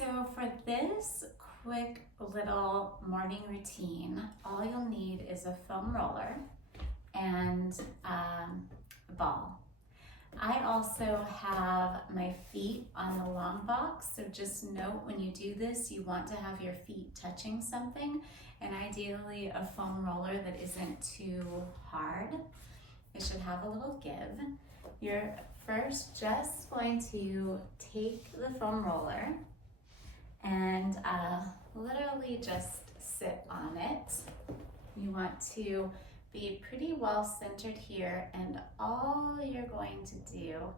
So for this quick little morning routine, all you'll need is a foam roller and a ball. I also have my feet on the long box, so just note when you do this, you want to have your feet touching something, and ideally a foam roller that isn't too hard. It should have a little give. You're first just going to take the foam roller and literally just sit on it. You want to be pretty well centered here, and all you're going to do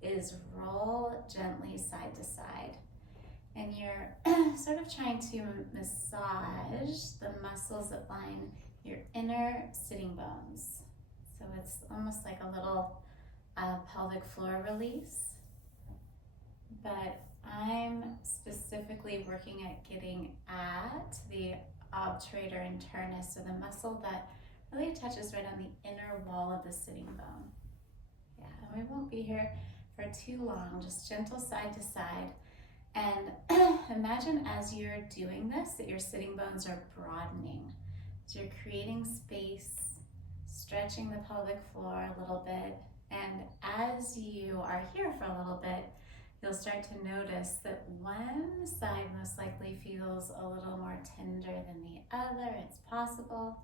is roll gently side to side. And you're sort of trying to massage the muscles that line your inner sitting bones. So it's almost like a little pelvic floor release. But I'm specifically working at getting at the obturator internus, so the muscle that really touches right on the inner wall of the sitting bone. Yeah, and we won't be here for too long, just gentle side to side. And imagine as you're doing this that your sitting bones are broadening. So you're creating space, stretching the pelvic floor a little bit. And as you are here for a little bit, you'll start to notice that one side most likely feels a little more tender than the other. It's possible.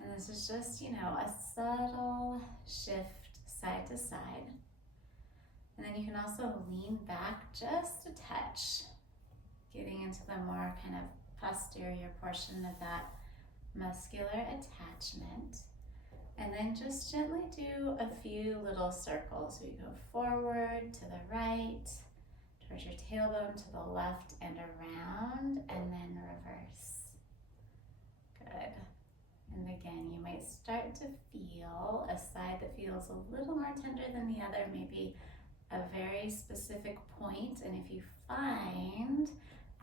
And this is just, a subtle shift side to side. And then you can also lean back just a touch, getting into the more kind of posterior portion of that muscular attachment. And then just gently do a few little circles. We go forward, to the right, towards your tailbone, to the left and around, and then reverse. Good. And again, you might start to feel a side that feels a little more tender than the other, maybe a very specific point. And if you find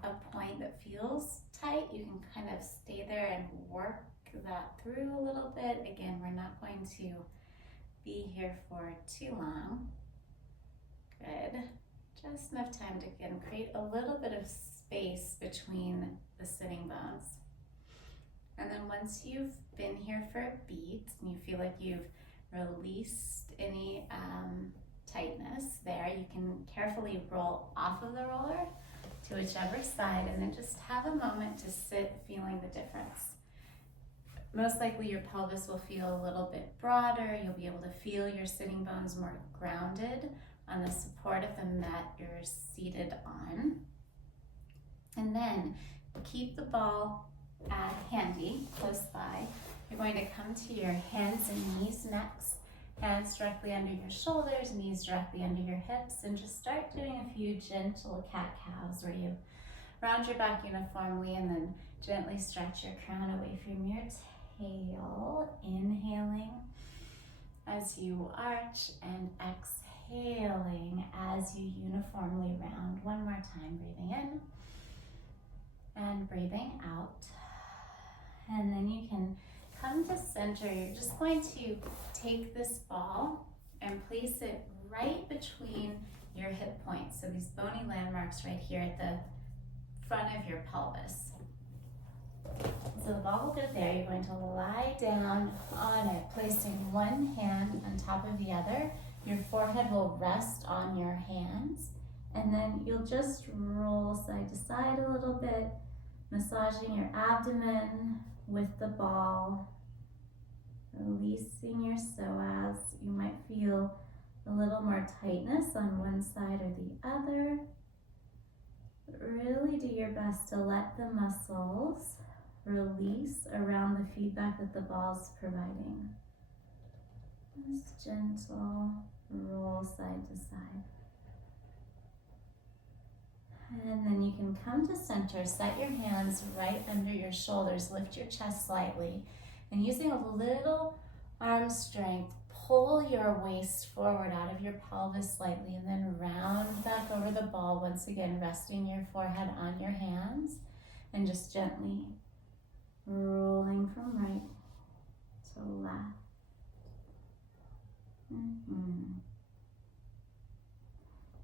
a point that feels tight, you can kind of stay there and work that through a little bit. Again, we're not going to be here for too long. Good. Just enough time to, again, create a little bit of space between the sitting bones. And then once you've been here for a beat and you feel like you've released any tightness there, you can carefully roll off of the roller to whichever side and then just have a moment to sit feeling the difference. Most likely your pelvis will feel a little bit broader. You'll be able to feel your sitting bones more grounded on the support of the mat you're seated on. And then keep the ball handy, close by. You're going to come to your hands and knees next. Hands directly under your shoulders, knees directly under your hips, and just start doing a few gentle cat-cows where you round your back uniformly and then gently stretch your crown away from your tail. Inhaling as you arch and exhaling as you uniformly round. One more time, breathing in and breathing out. And then you can come to center. You're just going to take this ball and place it right between your hip points. So these bony landmarks right here at the front of your pelvis. So the ball will go there. You're going to lie down on it, placing one hand on top of the other. Your forehead will rest on your hands. And then you'll just roll side to side a little bit, massaging your abdomen with the ball, releasing your psoas. You might feel a little more tightness on one side or the other. But really do your best to let the muscles release around the feedback that the ball's providing. Just gentle roll side to side. And then you can come to center, set your hands right under your shoulders, lift your chest slightly, and using a little arm strength, pull your waist forward out of your pelvis slightly, and then round back over the ball, once again resting your forehead on your hands, and just gently rolling from right to left. And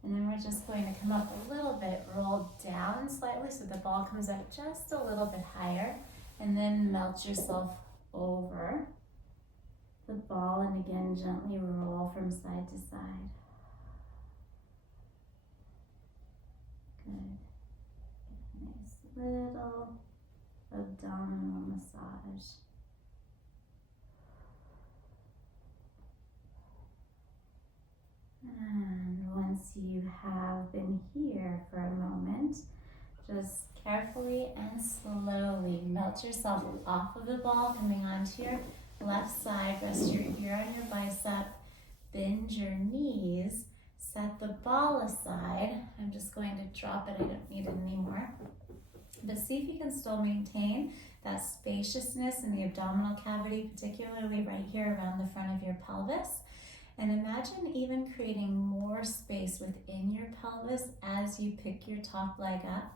then we're just going to come up a little bit, roll down slightly so the ball comes up just a little bit higher, and then melt yourself over the ball, and again gently roll from side to side. Good. Nice little abdominal massage. And once you have been here for a moment, just carefully and slowly melt yourself off of the ball, coming onto your left side. Rest your ear on your bicep, bend your knees, set the ball aside. I'm just going to drop it, I don't need it anymore. But see if you can still maintain that spaciousness in the abdominal cavity, particularly right here around the front of your pelvis. And imagine even creating more space within your pelvis as you pick your top leg up,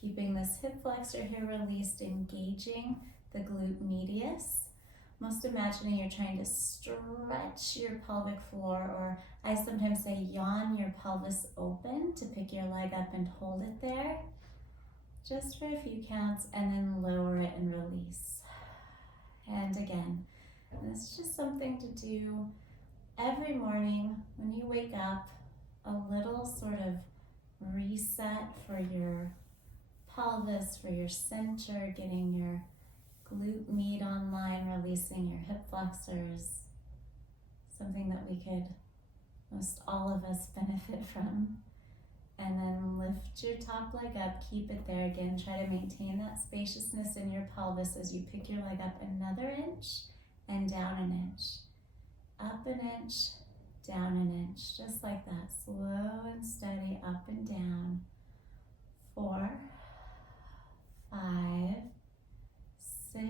keeping this hip flexor here released, engaging the glute medius. Almost imagining you're trying to stretch your pelvic floor, or I sometimes say yawn your pelvis open to pick your leg up and hold it there, just for a few counts, and then lower it and release. And again, this is just something to do every morning when you wake up, a little sort of reset for your pelvis, for your center, getting your glute med online, releasing your hip flexors, something that we could, most all of us, benefit from. And then lift your top leg up, keep it there. Again, try to maintain that spaciousness in your pelvis as you pick your leg up another inch and down an inch. Up an inch, down an inch, just like that, slow and steady, up and down. 4, 5, 6,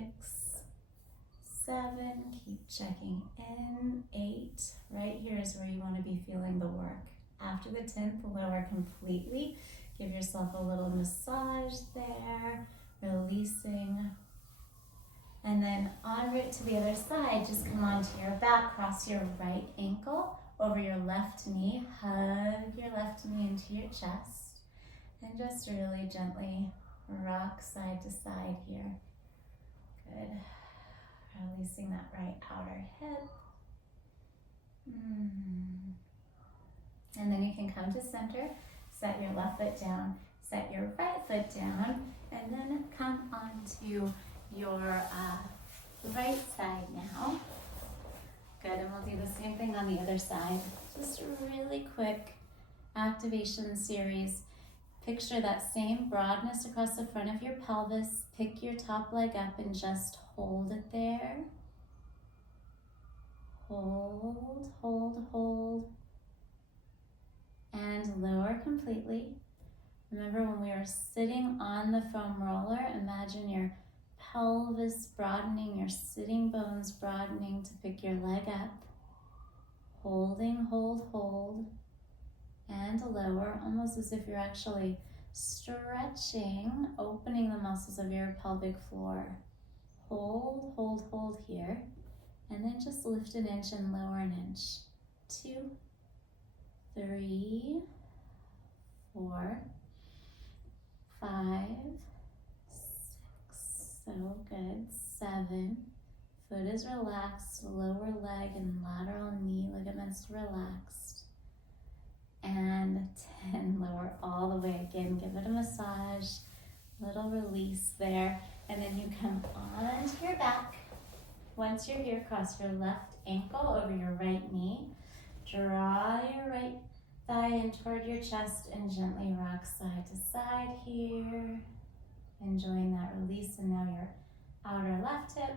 7, keep checking in. 8, right here is where you want to be feeling the work. After the 10th, lower completely. Give yourself a little massage there, releasing. And then en route to the other side, just come onto your back, cross your right ankle over your left knee, hug your left knee into your chest, and just really gently rock side to side here. Good. Releasing that right outer hip. And then you can come to center, set your left foot down, set your right foot down, and then come onto your right side now. Good, and we'll do the same thing on the other side. Just a really quick activation series. Picture that same broadness across the front of your pelvis. Pick your top leg up and just hold it there. Hold, hold, hold. And lower completely. Remember when we were sitting on the foam roller, imagine your pelvis broadening, your sitting bones broadening to pick your leg up. Holding, hold, hold. And lower, almost as if you're actually stretching, opening the muscles of your pelvic floor. Hold, hold, hold here. And then just lift an inch and lower an inch. 2, 3, 4, 5, 6, so good, 7, foot is relaxed, lower leg and lateral knee ligaments relaxed, and 10, lower all the way again, give it a massage, little release there, and then you come onto your back. Once you're here, cross your left ankle over your right knee, draw your right thigh in toward your chest and gently rock side to side here. Enjoying that release, and now your outer left hip.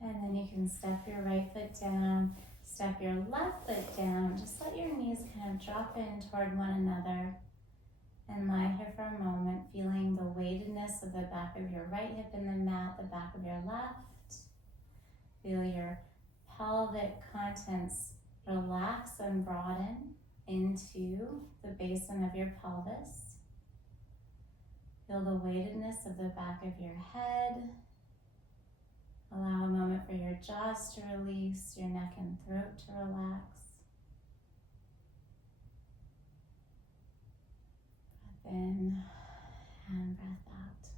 And then you can step your right foot down, step your left foot down. Just let your knees kind of drop in toward one another. And lie here for a moment, feeling the weightedness of the back of your right hip in the mat, the back of your left. Feel your pelvic contents relax and broaden into the basin of your pelvis. Feel the weightedness of the back of your head. Allow your jaws to release, your neck and throat to relax. Breath in and breath out.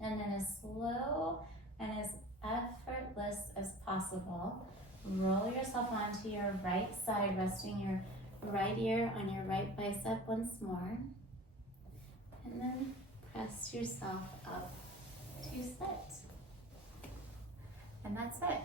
And then as slow and as effortless as possible, roll yourself onto your right side, resting your right ear on your right bicep once more. And then press yourself up to sit. And that's it.